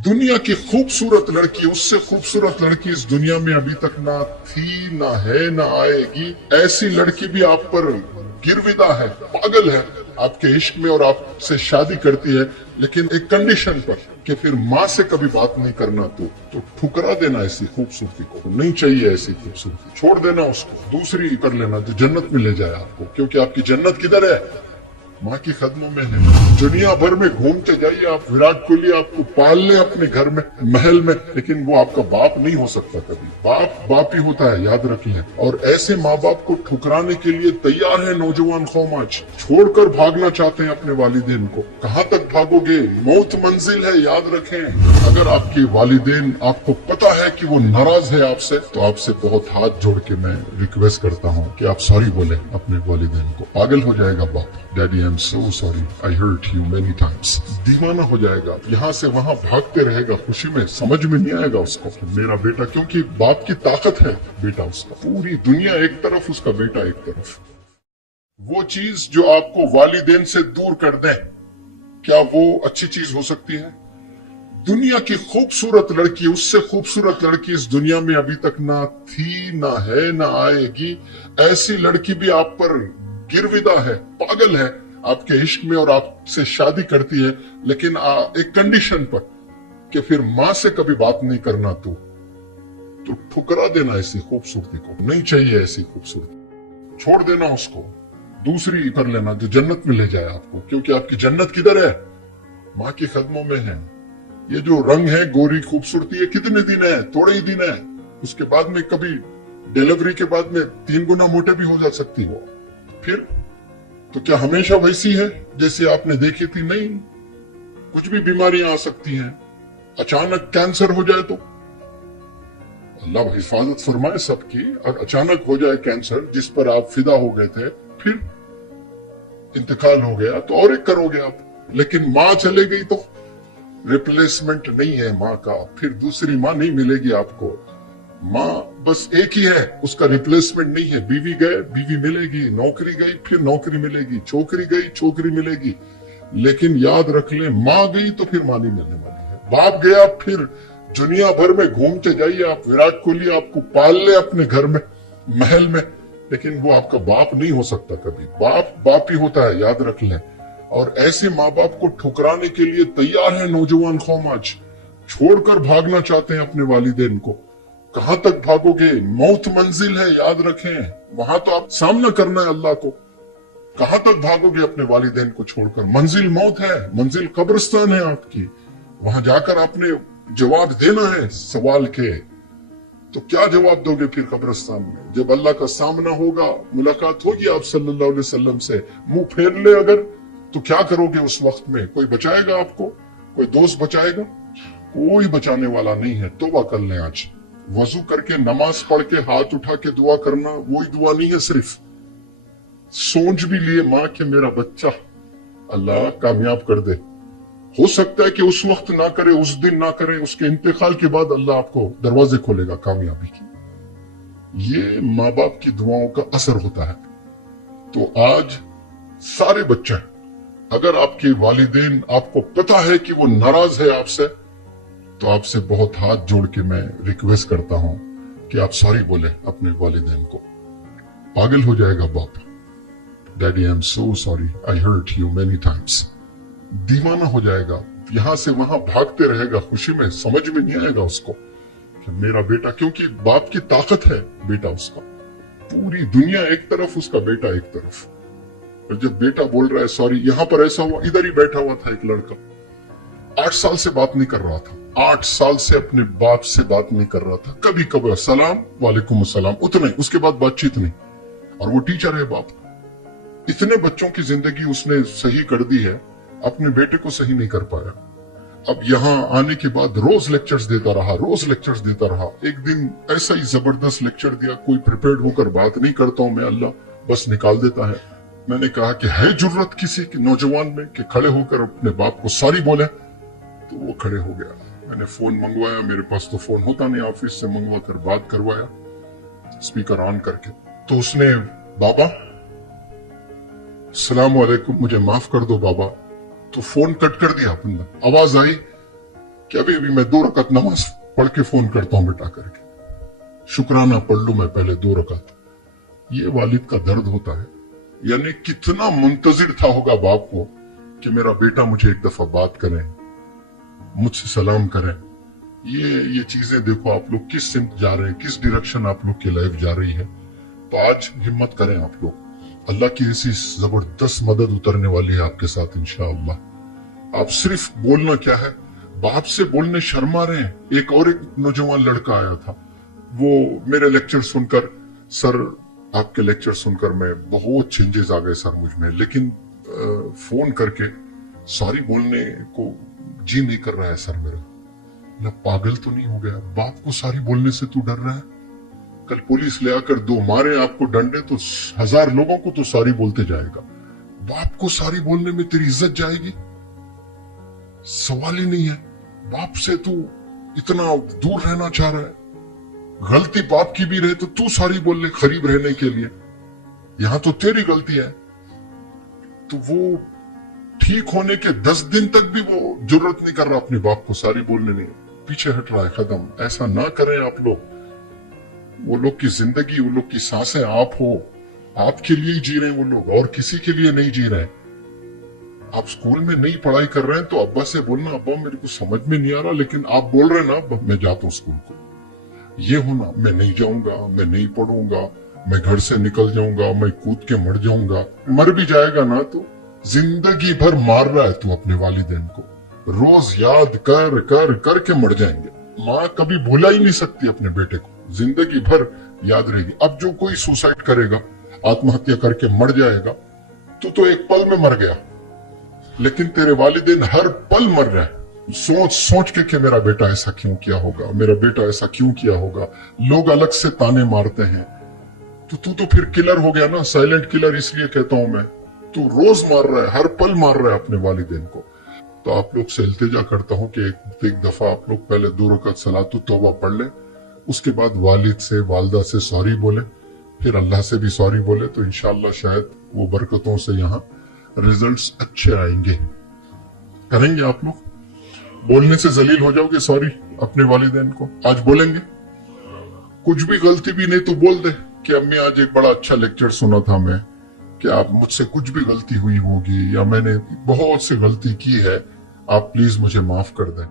दुनिया की खूबसूरत लड़की, उससे खूबसूरत लड़की इस दुनिया में अभी तक ना थी, ना है, ना आएगी। ऐसी लड़की भी आप पर गिरविदा है, पागल है आपके इश्क में और आपसे शादी करती है, लेकिन एक कंडीशन पर कि फिर माँ से कभी बात नहीं करना। तो ठुकरा देना ऐसी खूबसूरती को, नहीं चाहिए ऐसी खूबसूरती, छोड़ देना उसको, दूसरी कर लेना जो जन्नत में ले जाए आपको, क्योंकि आपकी जन्नत किधर है? माँ की कदमों में है। दुनिया भर में घूमते जाइए आप, विराट कोहली आपको पाल ले अपने घर में, महल में, लेकिन वो आपका बाप नहीं हो सकता कभी। बाप बाप ही होता है, याद रख लें। और ऐसे माँ बाप को ठुकराने के लिए तैयार है नौजवान कौम आज, छोड़कर भागना चाहते हैं अपने वालिदैन को। कहाँ तक भागोगे? मौत मंजिल है, याद रखें। अगर आपके वालिदैन, आपको पता है कि वो नाराज है आपसे, तो आपसे बहुत हाथ जोड़ के मैं रिक्वेस्ट करता हूँ कि आप सॉरी बोले अपने वालिदैन को। पागल हो जाएगा बाप, daddy I am so sorry, I hurt you many times. दीवाना हो जाएगा, यहाँ से वहाँ भागते रहेगा खुशी में, समझ में नहीं आएगा उसको मेरा बेटा, क्योंकि बाप की ताकत है बेटा उसका। पूरी दुनिया एक तरफ, उसका बेटा एक तरफ। वो चीज जो आपको वालिदैन से दूर कर दे, क्या वो अच्छी चीज हो सकती है? दुनिया की खूबसूरत लड़की, उससे खूबसूरत लड़की इस दुनिया में अभी तक ना थी, ना है, ना आएगी। ऐसी लड़की भी आप पर गिरविदा है, पागल है आपके इश्क में और आपसे शादी करती है, लेकिन एक कंडीशन पर कि फिर माँ से कभी बात नहीं करना। तो ठुकरा देना ऐसी खूबसूरती को, नहीं चाहिए ऐसी खूबसूरती, छोड़ देना उसको, दूसरी कर लेना जो जन्नत में ले जाए आपको, क्योंकि आपकी जन्नत किधर है? माँ की कदमों में है। ये जो रंग है, गोरी खूबसूरती, ये कितने दिन है? थोड़े ही दिन है। उसके बाद में कभी डिलीवरी के बाद में 3 गुना मोटे भी हो जा सकती हो। फिर तो क्या हमेशा वैसी है जैसे आपने देखी थी? नहीं, कुछ भी बीमारियां आ सकती हैं। अचानक कैंसर हो जाए तो अल्लाह हिफाजत फरमाए सबकी, और अचानक हो जाए कैंसर जिस पर आप फिदा हो गए थे, फिर इंतकाल हो गया तो और एक करोगे आप। लेकिन माँ चले गई तो रिप्लेसमेंट नहीं है माँ का, फिर दूसरी माँ नहीं मिलेगी आपको। माँ बस एक ही है, उसका रिप्लेसमेंट नहीं है। बीवी गए, बीवी मिलेगी, नौकरी गई, फिर नौकरी मिलेगी, छोकरी गई, छोकरी मिलेगी, लेकिन याद रख ले, माँ गई तो फिर माँ नहीं मिलने वाली है। बाप गया, फिर दुनिया भर में घूमते जाइए आप, विराट कोहली आपको पाल ले अपने घर में, महल में, लेकिन वो आपका बाप नहीं हो सकता कभी। बाप बाप ही होता है, याद रख लें। और ऐसे माँ बाप को ठुकराने के लिए तैयार है नौजवान कौम आज, छोड़कर भागना चाहते हैं अपने वालिदैन को। कहाँ तक भागोगे? मौत मंजिल है, याद रखें। वहां तो आप सामना करना है अल्लाह को। कहाँ तक भागोगे अपने वालिदैन को छोड़कर? मंजिल मौत है, मंजिल कब्रिस्तान है आपकी। वहां जाकर आपने जवाब देना है सवाल के। तो क्या जवाब दोगे फिर कब्रिस्तान में? जब अल्लाह का सामना होगा, मुलाकात होगी आप सल्लल्लाहु अलैहि वसल्लम से, मुंह फेर ले अगर, तो क्या करोगे उस वक्त में? कोई बचाएगा आपको? कोई दोस्त बचाएगा? कोई बचाने वाला नहीं है। तौबा कर लें आज। वजू करके, नमाज पढ़ के, हाथ उठा के दुआ करना, वही दुआ नहीं है सिर्फ। सोच भी लिए माँ के मेरा बच्चा अल्लाह कामयाब कर दे। हो सकता है कि उस वक्त ना करे, उस दिन ना करे, उसके इंतकाल के बाद अल्लाह आपको दरवाजे खोलेगा कामयाबी की। ये माँ बाप की दुआओं का असर होता है। तो आज सारे बच्चे, अगर आपके वालिदैन, आपको पता है कि वो नाराज है आपसे, तो आपसे बहुत हाथ जोड़ के मैं रिक्वेस्ट करता हूं कि आप सॉरी बोले अपने वालिदैन को। पागल हो जाएगा बाप, daddy I am so sorry, I hurt you many times. दीवाना हो जाएगा, यहां से वहां भागते रहेगा खुशी में, समझ में नहीं आएगा उसको कि मेरा बेटा, क्योंकि बाप की ताकत है बेटा उसका। पूरी दुनिया एक तरफ, उसका बेटा एक तरफ। और जब बेटा बोल रहा है सॉरी, यहां पर ऐसा हुआ, इधर ही बैठा हुआ था एक लड़का, 8 साल से बात नहीं कर रहा था, 8 साल से अपने बाप से बात नहीं कर रहा था। कभी कभी सलाम वालेकुम सलाम, उतना ही, उसके बाद बातचीत नहीं। और वो टीचर है बाप। इतने बच्चों की जिंदगी उसने सही कर दी है, अपने बेटे को सही नहीं कर पाया। अब यहाँ आने के बाद रोज लेक्चर्स देता रहा, रोज लेक्चर्स देता रहा। एक दिन ऐसा ही जबरदस्त लेक्चर दिया, कोई प्रिपेयर्ड होकर बात नहीं करता हूं मैं, अल्लाह बस निकाल देता है। मैंने कहा कि है जुर्रत किसी के नौजवान में कि खड़े होकर अपने बाप को सॉरी बोले? तो वो खड़े हो गया। मैंने फोन मंगवाया, मेरे पास तो फोन होता नहीं, ऑफिस से मंगवा कर बात करवाया स्पीकर ऑन करके। तो उसने, बाबा अस्सलाम वालेकुम, मुझे माफ कर दो बाबा। तो फोन कट कर दिया बंदा। आवाज आई कि अभी अभी मैं 2 रकात नमाज पढ़ के फोन करता हूं बेटा करके, शुक्राना पढ़ लूं मैं पहले 2 रकात। ये वालिद का दर्द होता है। यानी कितना मुंतजिर था होगा बाप को कि मेरा बेटा मुझे एक दफा बात करें, मुझसे सलाम करें। ये चीजें देखो आप लोग किस सिमत जा रहे हैं, किस डायरेक्शन आप लोग की लाइफ जा रही है। तो आज हिम्मत करें आप लोग, अल्लाह की ऐसी जबरदस्त मदद उतरने वाली है आपके साथ इंशाअल्लाह। आप सिर्फ बोलना क्या है, बाप से बोलने शर्मा रहे हैं। एक नौजवान लड़का आया था, वो मेरे लेक्चर सुनकर, सर आपके लेक्चर सुनकर मैं बहुत चेंजेस आ गए सर मुझ में, लेकिन फोन करके सॉरी बोलने को जी नहीं कर रहा है सर मेरा। मैं पागल तो नहीं हो गया, बाप को सॉरी बोलने से तू डर रहा है? कल पुलिस ले आकर 2 मारे आपको डंडे तो 1000 लोगों को तो सॉरी बोलते जाएगा। बाप को सॉरी बोलने में तेरी इज्जत जाएगी? सवाल ही नहीं है। बाप से तू इतना दूर रहना चाह रहा है, गलती बाप की भी रहे तो तू सॉरी बोल ले करीब रहने के लिए। यहां तो तेरी गलती है। तो वो ठीक होने के 10 दिन तक भी वो जरूरत नहीं कर रहा अपने बाप को सॉरी बोलने नहीं, पीछे हट रहा है कदम। ऐसा ना करें आप लोग। वो लोग की जिंदगी, वो लोग की सांसें आप हो, आपके लिए ही जी रहे हैं वो लोग, और किसी के लिए नहीं जी रहे हैं। आप स्कूल में नई पढ़ाई कर रहे हैं तो अब्बा से बोलना, अब्बा मेरे को समझ में नहीं आ रहा, लेकिन आप बोल रहे हैं ना मैं जाता हूँ स्कूल को। ये होना, मैं नहीं जाऊंगा, मैं नहीं पढ़ूंगा, मैं घर से निकल जाऊंगा, मैं कूद के मर जाऊंगा। मर भी जाएगा ना तो जिंदगी भर मार रहा है तू अपने वालिदैन को, रोज याद कर कर कर के मर जाएंगे। माँ कभी भूला ही नहीं सकती अपने बेटे को, जिंदगी भर याद रहेगी। अब जो कोई सुसाइड करेगा, आत्महत्या करके मर जाएगा, तो एक पल में मर गया, लेकिन तेरे वालिदैन हर पल मर रहे हैं। सोच सोच के कि मेरा बेटा ऐसा क्यों किया होगा, मेरा बेटा ऐसा क्यों किया होगा। लोग अलग से ताने मारते हैं, तो तू तो फिर किलर हो गया ना, साइलेंट किलर इसलिए कहता हूं मैं। तू रोज मार रहा है, हर पल मार रहा है अपने वालिदैन को। तो आप लोग से इल्तिजा करता हूं कि एक दफा आप लोग पहले 2 रकात सलातु तौबा पढ़ ले, उसके बाद वालिद से वालदा से सॉरी बोले, फिर अल्लाह से भी सॉरी बोले, तो इंशाअल्लाह शायद वो बरकतों से यहाँ रिजल्ट्स अच्छे आएंगे। करेंगे आप लोग? बोलने से जलील हो जाओगे सॉरी अपने वालिदैन को? आज बोलेंगे? कुछ भी गलती भी नहीं तो बोल दे कि अम्मी आज एक बड़ा अच्छा लेक्चर सुना था मैं, कि आप मुझसे कुछ भी गलती हुई होगी या मैंने बहुत सी गलती की है, आप प्लीज मुझे माफ कर दें।